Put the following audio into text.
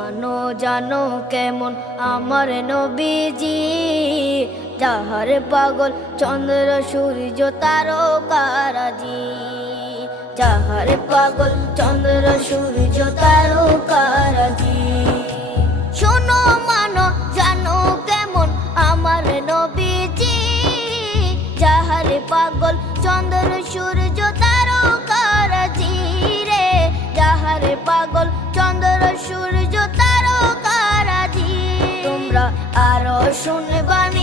মানো জানো কেমন আমার নবীজি, যাহার পাগল চন্দ্র সূর্য তারকারাজি, যাহার পাগল চন্দ্র সূর্য তারকারাজি। শোনো মানো জানো কেমন আমার নবীজি, যাহার পাগল চন্দ্র সূর্য তারকারাজি রে, যাহার পাগল চন্দ্র সূর্য তারকারাজি। তোমরা আরো শুনবানি